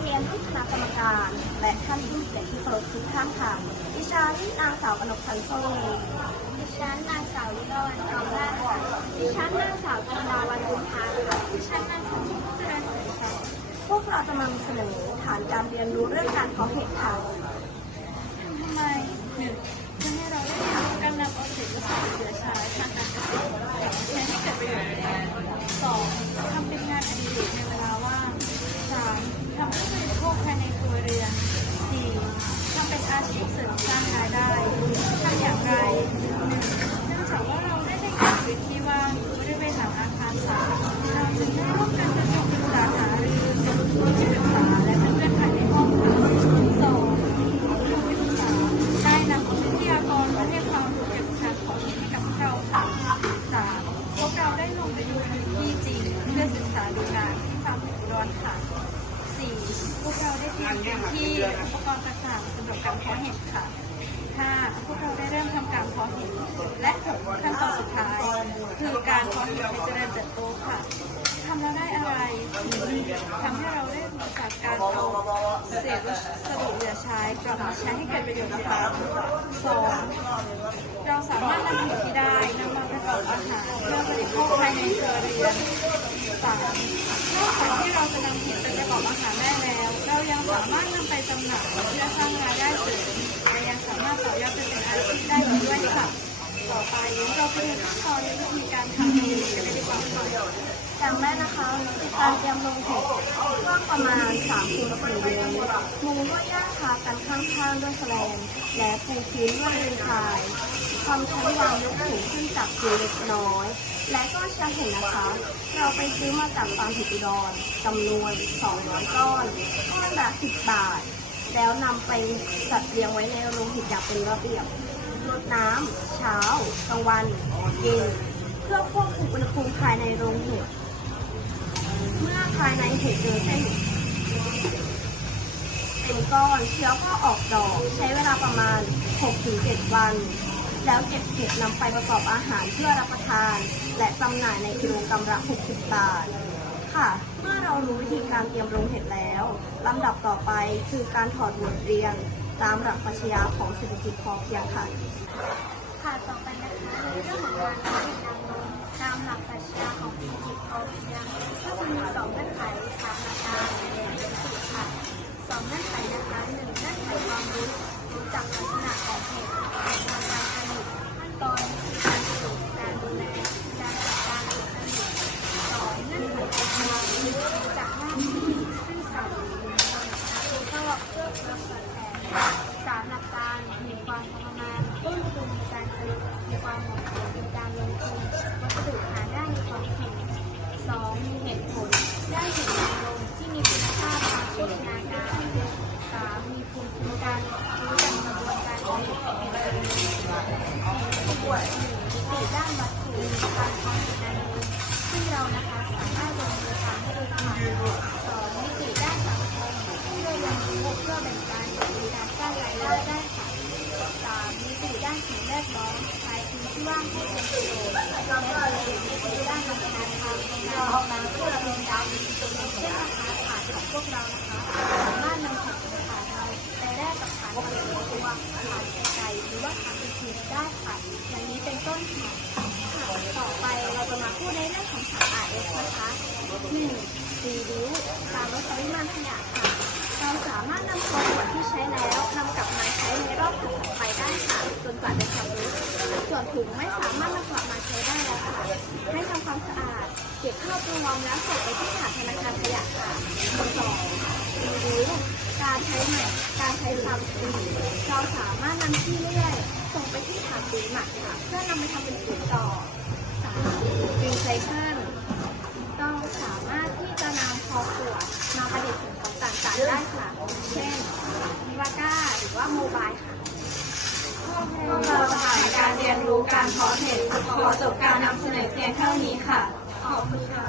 เรียนที่คณะกรรมการ และท่านผู้เกียรติที่เคารพทุกท่านค่ะ ดิฉันนางสาวกนกพันธ์โซ่ดิฉันนางสาวลิลาวันทองนาค่ะดิฉันนางสาวกัญญาวันบุญพาค่ะดิฉันนางสาวเจริญศรีค่ะพวกเราจะนำเสนอฐานการเรียนรู้เรื่องการเพาะเห็ดค่ะทำไมหนึ่งเพื่อให้เราได้ทำการนำเอาเศษวัสดุเหลือใช้ทางการเกษตร สร้างรายได้ทำอย่างไรหนึ่งเนื่องจากว่าเราได้ได้เกิดวิที่ว่างอยู่บริเวณหลังอาคารสา ที่อุปกรณ์ต่างๆสำหรับการเพาะเห็ดค่ะห้าพวกเราได้เริ่มทำการเพาะเห็ดและขั้นตอนสุดท้าย คือการเพาะเห็ดให้เจริญเติบโตค่ะทำแล้วได้อะไรทำให้เราได้รู้จักการเอาเศษวัสดุเหลือใช้กลับมาใช้ให้เกิดประโยชน์ค่ะสองเราสามารถนำเห็ดที่ได้นำมาประกอบอาหารเพื่อบริโภคภายในครัวเรือน สามนอกจากที่เราจะนำเห็ดไปประกอบอาหารได้แล้ว เรายังสามารถนำไปจำหน่ายเพื่อสร้างรายได้เสริมและยังสามารถต่อยอดไปเป็นอาชีพได้อีกด้วยค่ะ ต่อไปเราไปดูขั้นตอนและวิธีการทำเองกันเลยดีกว่าค่ะอย่างแรกนะคะการเตรียมลงเห็ดกว้างประมาณ3คูณ4เมตรมุงด้วยหญ้าคากันข้างๆด้วยแสลนและปูพื้นด้วยเรือนคายทำชั้นวางยกสูงขึ้นจาก พื้นเล็กน้อย และก็จะเห็นนะคะ เราไปซื้อมาจากฟาร์มเห็ดอุดรจำนวน 200 ก้อนก้อนละ10 บาท แล้วนำไปจัดเรียงไว้ในโรงเห็ดอย่างเป็นระเบียบรดน้ำเช้ากลางวันเย็นเพื่อควบคุมอุณหภูมิภายในโรงเห็ดเมื่อภายในเห็ดเจอเส้นเป็นก้อนเชื้อก็ออกดอก ใช้เวลาประมาณ 6-7 วัน แล้วเก็บเห็ดนำไปประกอบอาหารเพื่อรับประทาน และจำหน่ายในกิโลกรัมละ 60 บาท ค่ะ เมื่อเรารู้วิธีการเตรียมโรงเห็ดแล้วลำดับต่อไปคือการถอดบทเรียนตามหลักปรัชญาของเศรษฐกิจพอเพียงค่ะ ค่ะต่อไปนะคะในเรื่องของการผลิตนำนมตามหลักปรัชญาของเศรษฐกิจพอเพียงก็จะมีสองเงื่อนไขสามราคาและเศรษฐกิจค่ะสองเงื่อนไขนะคะหนึ่งเงื่อนไขความรู้รู้จักลักษณะของเห็ด รมการออกแบบเพื่อรวมดาวอย่างเช่นนะคะ ว่าฐานเป็นขีได้ค่ะ อย่างนี้เป็นต้นค่ะค่ะต่อไปเราจะมาพูดในเรื่องของสาร RS นะคะหนึ่งรีดิวการลดปริมาณขยะค่ะ เราสามารถนำขวดที่ใช้แล้วนำกลับมาใช้ในรอบถัดไปได้ค่ะจนกว่าจะชำรุดส่วนถุงไม่สามารถนำกลับมาใช้ได้แล้วค่ะให้ทำความสะอาด เก็บเข้าตัวรวมแล้วส่งไปที่ถาดธนาคารขยะค่ะสองรีวิว ใช้ใหม่ การใช้ซ้ำปุ๋ยเราสามารถนำที่เลื่อยส่งไปที่ถาดปุ๋ยหมักค่ะเพื่อนำไปทำเป็นปุ๋ยต่อสามรีไซเคิลเราสามารถที่จะนำคอขวดมาประดิษฐ์สิ่งของต่างๆได้ค่ะ เช่นมิวาก้าหรือว่าโมบายค่ะพวกเราผ่านการเรียนรู้การเพาะเห็ดขอจบการนำเสนอเพียงเท่านี้ค่ะ ขอบคุณค่ะ